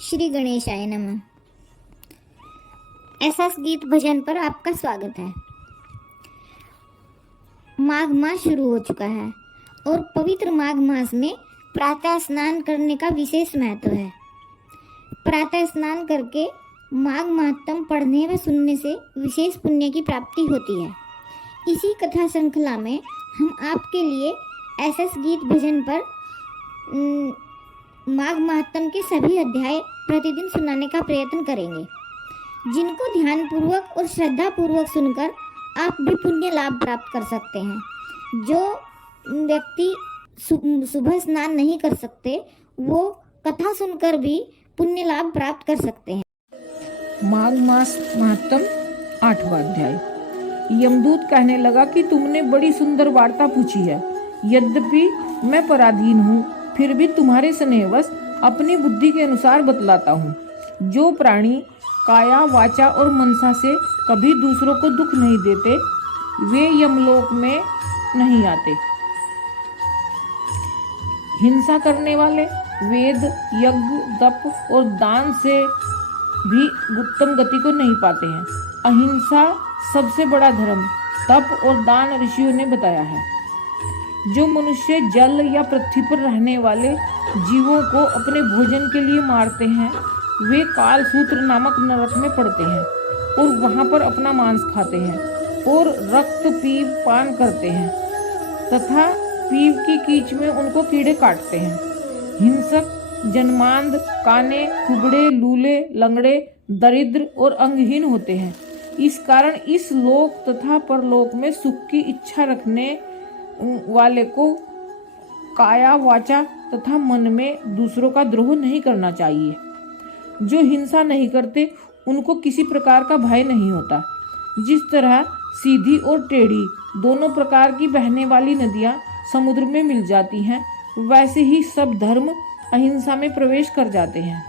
श्री गणेशाय नमः। एसएस गीत भजन पर आपका स्वागत है। माघ मास शुरू हो चुका है और पवित्र माघ मास में प्रातः स्नान करने का विशेष महत्व है। प्रातः स्नान करके माघ महात्म पढ़ने व सुनने से विशेष पुण्य की प्राप्ति होती है। इसी कथा श्रृंखला में हम आपके लिए एसएस गीत भजन पर माघ महात्म के सभी अध्याय प्रतिदिन सुनाने का प्रयत्न करेंगे, जिनको ध्यानपूर्वक और श्रद्धापूर्वक सुनकर आप भी पुण्य लाभ प्राप्त कर सकते हैं। जो व्यक्ति सुबह स्नान नहीं कर सकते वो कथा सुनकर भी पुण्य लाभ प्राप्त कर सकते हैं। माघ मास महात्म 8वां अध्याय। यमदूत कहने लगा कि तुमने बड़ी सुंदर वार्ता पूछी है। यद्यपि मैं पराधीन हूँ, फिर भी तुम्हारे स्नेहवश अपनी बुद्धि के अनुसार बतलाता हूँ। जो प्राणी काया, वाचा और मनसा से कभी दूसरों को दुख नहीं देते, वे यमलोक में नहीं आते। हिंसा करने वाले वेद, यज्ञ, तप और दान से भी उत्तम गति को नहीं पाते हैं। अहिंसा सबसे बड़ा धर्म, तप और दान ऋषियों ने बताया है। जो मनुष्य जल या पृथ्वी पर रहने वाले जीवों को अपने भोजन के लिए मारते हैं, वे कालसूत्र नामक नरक में पड़ते हैं और वहां पर अपना मांस खाते हैं और रक्त पीव पान करते हैं तथा पीव की कीच में उनको कीड़े काटते हैं। हिंसक जन्मांध, काने, कुबड़े, लूले, लंगड़े, दरिद्र और अंगहीन होते हैं। इस कारण इस लोक तथा परलोक में सुख की इच्छा रखने वाले को काया, वाचा तथा मन में दूसरों का द्रोह नहीं करना चाहिए। जो हिंसा नहीं करते उनको किसी प्रकार का भय नहीं होता। जिस तरह सीधी और टेढ़ी दोनों प्रकार की बहने वाली नदियां समुद्र में मिल जाती हैं, वैसे ही सब धर्म अहिंसा में प्रवेश कर जाते हैं।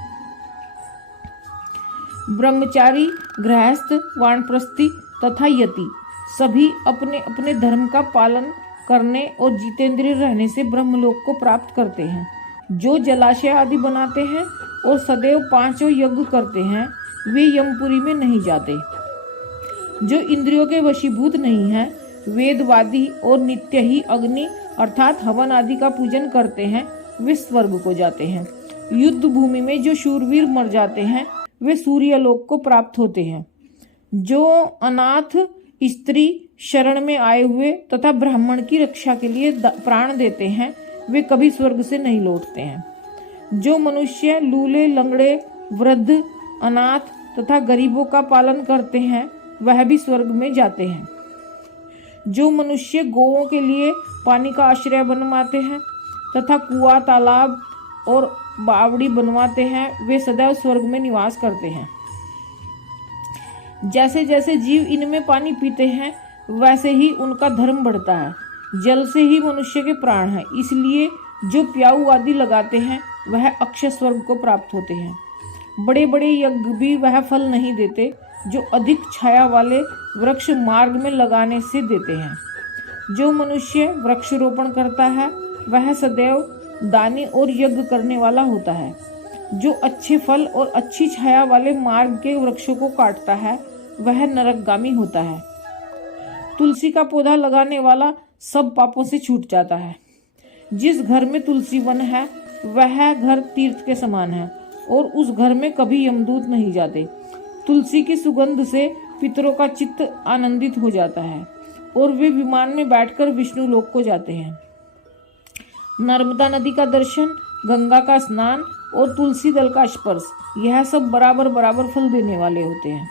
ब्रह्मचारी, गृहस्थ, वानप्रस्थी तथा यति सभी अपने अपने धर्म का पालन करने और जितेंद्रिय रहने से ब्रह्मलोक को प्राप्त करते हैं। जो जलाशय आदि बनाते हैं और सदैव 5 यज्ञ करते हैं, वे यमपुरी में नहीं जाते। जो इंद्रियों के वशीभूत नहीं हैं, वेदवादी और नित्य ही अग्नि अर्थात हवन आदि का पूजन करते हैं, वे स्वर्ग को जाते हैं। युद्ध भूमि में जो शूरवीर मर जाते हैं, वे सूर्यलोक को प्राप्त होते हैं। जो अनाथ स्त्री, शरण में आए हुए तथा ब्राह्मण की रक्षा के लिए प्राण देते हैं, वे कभी स्वर्ग से नहीं लौटते हैं। जो मनुष्य लूले, लंगड़े, वृद्ध, अनाथ तथा गरीबों का पालन करते हैं, वह भी स्वर्ग में जाते हैं। जो मनुष्य गौओं के लिए पानी का आश्रय बनवाते हैं तथा कुआं, तालाब और बावड़ी बनवाते हैं, वे सदैव स्वर्ग में निवास करते हैं। जैसे जैसे जीव इनमें पानी पीते हैं, वैसे ही उनका धर्म बढ़ता है। जल से ही मनुष्य के प्राण हैं, इसलिए जो प्याऊ आदि लगाते हैं, वह अक्षय स्वर्ग को प्राप्त होते हैं। बड़े बड़े यज्ञ भी वह फल नहीं देते जो अधिक छाया वाले वृक्ष मार्ग में लगाने से देते हैं। जो मनुष्य वृक्षारोपण करता है, वह सदैव दानी और यज्ञ करने वाला होता है। जो अच्छे फल और अच्छी छाया वाले मार्ग के वृक्षों को काटता है, वह नरकगामी होता है। तुलसी का पौधा लगाने वाला सब पापों से छूट जाता है। जिस घर में तुलसी वन है, वह घर तीर्थ के समान है और उस घर में कभी यमदूत नहीं जाते। तुलसी की सुगंध से पितरों का चित्त आनंदित हो जाता है और वे विमान में बैठकर विष्णु लोक को जाते हैं। नर्मदा नदी का दर्शन, गंगा का स्नान और तुलसी दल का स्पर्श, यह सब बराबर बराबर फल देने वाले होते हैं।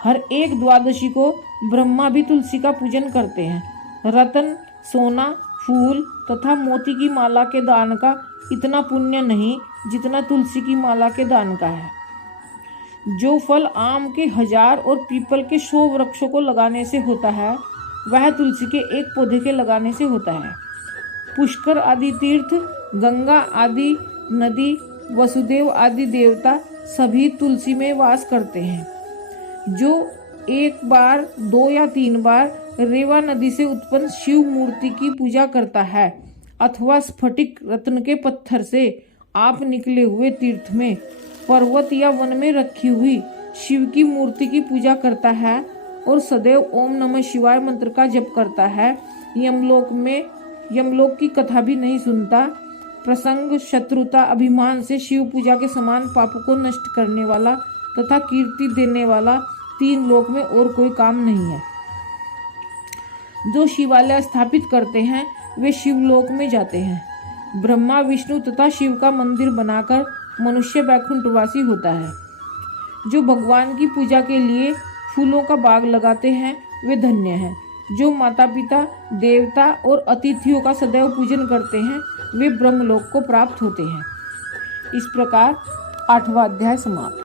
हर एक द्वादशी को ब्रह्मा भी तुलसी का पूजन करते हैं। रतन, सोना, फूल तथा मोती की माला के दान का इतना पुण्य नहीं जितना तुलसी की माला के दान का है। जो फल आम के 1000 और पीपल के 100 वृक्षों को लगाने से होता है, वह तुलसी के एक पौधे के लगाने से होता है। पुष्कर आदि तीर्थ, गंगा आदि नदी, वसुदेव आदि देवता सभी तुलसी में वास करते हैं। जो एक बार, 2 या 3 बार रेवा नदी से उत्पन्न शिव मूर्ति की पूजा करता है अथवा स्फटिक रत्न के पत्थर से आप निकले हुए तीर्थ में पर्वत या वन में रखी हुई शिव की मूर्ति की पूजा करता है और सदैव ओम नमः शिवाय मंत्र का जप करता है, यमलोक की कथा भी नहीं सुनता, प्रसंग, शत्रुता, अभिमान से शिव पूजा के समान पाप को नष्ट करने वाला तथा कीर्ति देने वाला 3 लोक में और कोई काम नहीं है। जो शिवालय स्थापित करते हैं वे शिवलोक में जाते हैं। ब्रह्मा, विष्णु तथा शिव का मंदिर बनाकर मनुष्य वैकुंठवासी होता है। जो भगवान की पूजा के लिए फूलों का बाग लगाते हैं वे धन्य हैं। जो माता पिता, देवता और अतिथियों का सदैव पूजन करते हैं वे ब्रह्मलोक को प्राप्त होते हैं। इस प्रकार 8वां अध्याय समाप्त।